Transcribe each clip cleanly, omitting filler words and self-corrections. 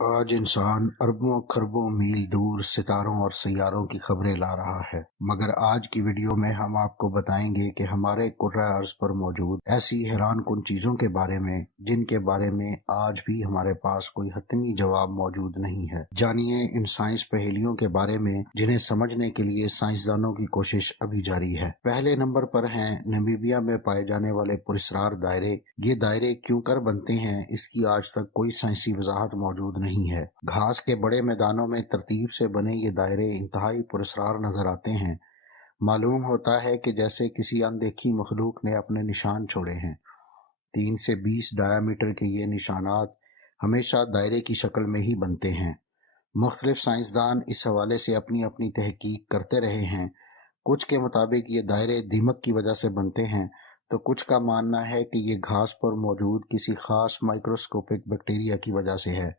आज इंसान अरबों खरबों मील दूर सितारों और सैयारों की खबरें ला रहा है, मगर आज की वीडियो में हम आपको बताएंगे कि हमारे कुर्रा अर्ज पर मौजूद ऐसी हैरान कुन चीज़ों के बारे में जिनके बारे में आज भी हमारे पास कोई हतमी जवाब मौजूद नहीं है। जानिए इन साइंस पहेलियों के बारे में जिन्हें समझने के लिए साइंसदानों की कोशिश अभी जारी है। पहले नंबर पर हैं नामीबिया में पाए जाने वाले पुरस्कार दायरे। ये दायरे क्यों कर बनते हैं, इसकी आज तक कोई साइंसी वजाहत मौजूद नहीं है। घास के बड़े मैदानों में तरतीब से बने ये दायरे इंतहाई पुरस्कार नजर आते हैं। मालूम होता है कि जैसे किसी अनदेखी मखलूक ने अपने निशान छोड़े हैं। 3 से 20 डायामीटर के ये निशानात हमेशा दायरे की शक्ल में ही बनते हैं। मुख्तलिफ साइंसदान इस हवाले से अपनी अपनी तहकीक करते रहे हैं। कुछ के मुताबिक ये दायरे दीमक की वजह से बनते हैं, तो कुछ का मानना है कि ये घास पर मौजूद किसी खास माइक्रोस्कोपिक बैक्टीरिया की वजह से है,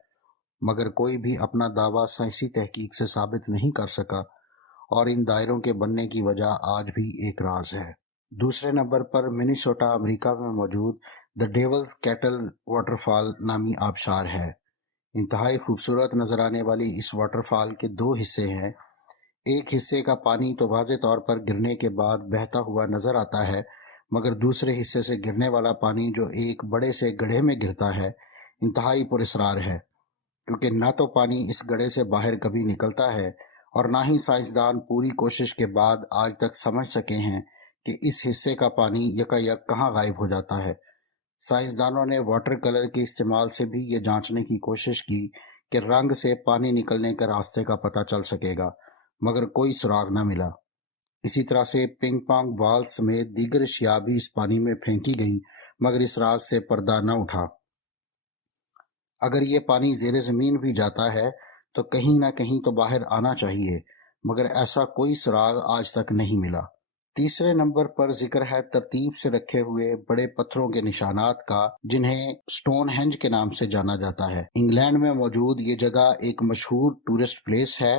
मगर कोई भी अपना दावा साइंसी तहकीक से साबित नहीं कर सका और इन दायरों के बनने की वजह आज भी एक राज है। दूसरे नंबर पर मिनीसोटा अमेरिका में मौजूद द डेवल्स कैटल वाटरफॉल नामी आबशार है। इंतहाई खूबसूरत नजर आने वाली इस वाटरफॉल के दो हिस्से हैं। एक हिस्से का पानी तो वाज़े तौर पर गिरने के बाद बहता हुआ नजर आता है, मगर दूसरे हिस्से से गिरने वाला पानी जो एक बड़े से गड्ढे में गिरता है इंतहाई पुरस्कार है, क्योंकि ना तो पानी इस गड्ढे से बाहर कभी निकलता है और ना ही साइंसदान पूरी कोशिश के बाद आज तक समझ सके हैं कि इस हिस्से का पानी यकायक कहाँ गायब हो जाता है। साइंसदानों ने वाटर कलर के इस्तेमाल से भी ये जांचने की कोशिश की कि रंग से पानी निकलने के रास्ते का पता चल सकेगा, मगर कोई सुराग न मिला। इसी तरह से पिंग पोंग बॉल समेत दीगर अशिया भी इस पानी में फेंकी गईं, मगर इस राज से पर्दा न उठा। अगर ये पानी ज़ेरे ज़मीन भी जाता है तो कहीं ना कहीं तो बाहर आना चाहिए, मगर ऐसा कोई सुराग आज तक नहीं मिला। तीसरे नंबर पर जिक्र है तरतीब से रखे हुए बड़े पत्थरों के निशानात का, जिन्हें स्टोन हेंज के नाम से जाना जाता है। इंग्लैंड में मौजूद ये जगह एक मशहूर टूरिस्ट प्लेस है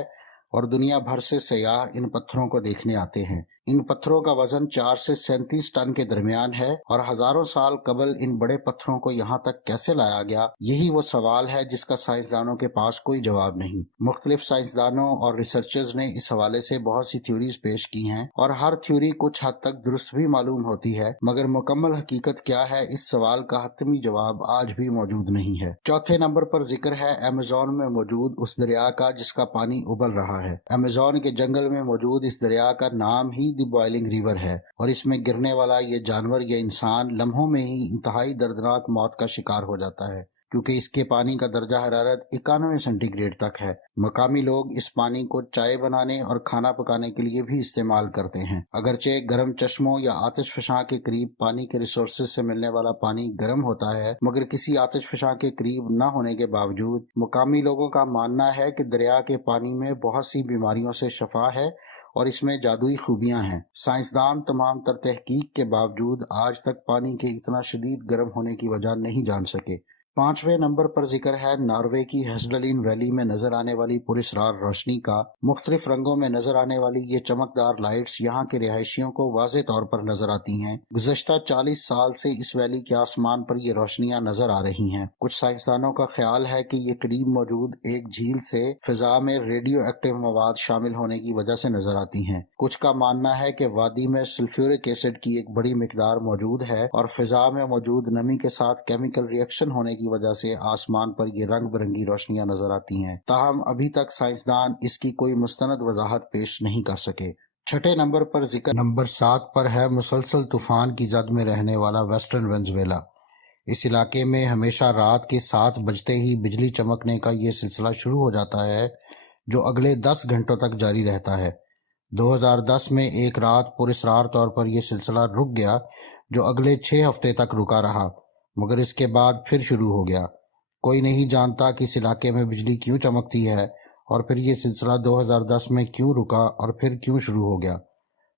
और दुनिया भर से सयाह इन पत्थरों को देखने आते हैं। इन पत्थरों का वजन 4 से 37 टन के दरमियान है और हजारों साल कबल इन बड़े पत्थरों को यहाँ तक कैसे लाया गया, यही वो सवाल है जिसका साइंसदानों के पास कोई जवाब नहीं। मुख्तलिफ साइंसदानों और रिसर्चर्स ने इस हवाले से बहुत सी थ्योरीज पेश की हैं और हर थ्योरी कुछ हद तक दुरुस्त भी मालूम होती है, मगर मुकम्मल हकीकत क्या है, इस सवाल का हतमी जवाब आज भी मौजूद नहीं है। चौथे नंबर पर जिक्र है अमेज़न में मौजूद उस दरिया का जिसका पानी उबल रहा है। अमेज़न के जंगल में मौजूद इस दरिया का नाम ही द बॉइलिंग रिवर है और इसमें गिरने वाला ये जानवर या इंसान लम्हों में ही इंतहाई दर्दनाक मौत का शिकार हो जाता है, क्योंकि इसके पानी का दर्जा हरारत 91 सेंटीग्रेड तक है। मकामी लोग इस पानी को चाय बनाने और खाना पकाने के लिए भी इस्तेमाल करते हैं। अगरचे गर्म चश्मों या आतिश फशां के करीब पानी के रिसोर्सेज से मिलने वाला पानी गर्म होता है, मगर किसी आतिश फशां के करीब न होने के बावजूद मुकामी लोगों का मानना है कि दरिया के पानी में बहुत सी बीमारियों से शफा है और इसमें जादुई खूबियां हैं। साइंसदान तमाम तर तहकीक के बावजूद आज तक पानी के इतना शदीद गर्म होने की वजह नहीं जान सके। पांचवें नंबर पर जिक्र है नॉर्वे की हेज़लिन वैली में नजर आने वाली पुरस्कार रोशनी का। मुख्तलिफ रंगों में नजर आने वाली ये चमकदार लाइट्स यहाँ के रिहायशियों को वाज़े तौर पर नजर आती हैं। गुज़श्ता 40 साल से इस वैली के आसमान पर ये रोशनियां नजर आ रही हैं। कुछ साइंसदानों का ख्याल है कि ये करीब मौजूद एक झील से फिजा में रेडियो एक्टिव मवाद शामिल होने की वजह से नजर आती हैं। कुछ का मानना है कि वादी में सल्फ्यूरिक एसिड की एक बड़ी मिकदार मौजूद है और फिजा में मौजूद नमी के साथ केमिकल रिएक्शन होने की वजह से आसमान पर ये रंग बिरंगी रोशनियां नजर आती हैं। ताहम अभी तक साइंसदान इसकी कोई मुस्तनद वजाहत पेश नहीं कर सके। छठे नंबर पर जिक्र नंबर 7 पर है मुसलसल तूफान की जद में रहने वाला वेस्टर्न वेनेजुएला। इस इलाके में हमेशा रात के 7 बजते ही बिजली चमकने का ये सिलसिला शुरू हो जाता है, जो अगले 10 घंटों तक जारी रहता है। 2010 में एक रात पुरस्कार तौर पर यह सिलसिला रुक गया, जो अगले 6 हफ्ते तक रुका रहा, मगर इसके बाद फिर शुरू हो गया। कोई नहीं जानता कि इस इलाके में बिजली क्यों चमकती है और फिर ये सिलसिला 2010 में क्यों रुका और फिर क्यों शुरू हो गया।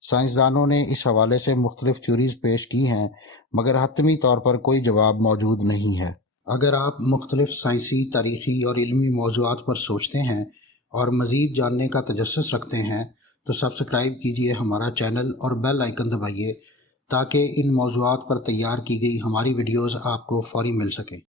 साइंसदानों ने इस हवाले से मुख्तलिफ थ्योरीज पेश की हैं, मगर हतमी तौर पर कोई जवाब मौजूद नहीं है। अगर आप मुख्तलिफ साइंसी, तारीखी और इल्मी मौज़ूआत पर सोचते हैं और मज़ीद जानने का तजस्सुस रखते हैं तो सब्सक्राइब कीजिए हमारा चैनल और बेल आइकन दबाइए, ताकि इन मौज़ूआत पर तैयार की गई हमारी वीडियोज़ आपको फ़ौरी मिल सकें।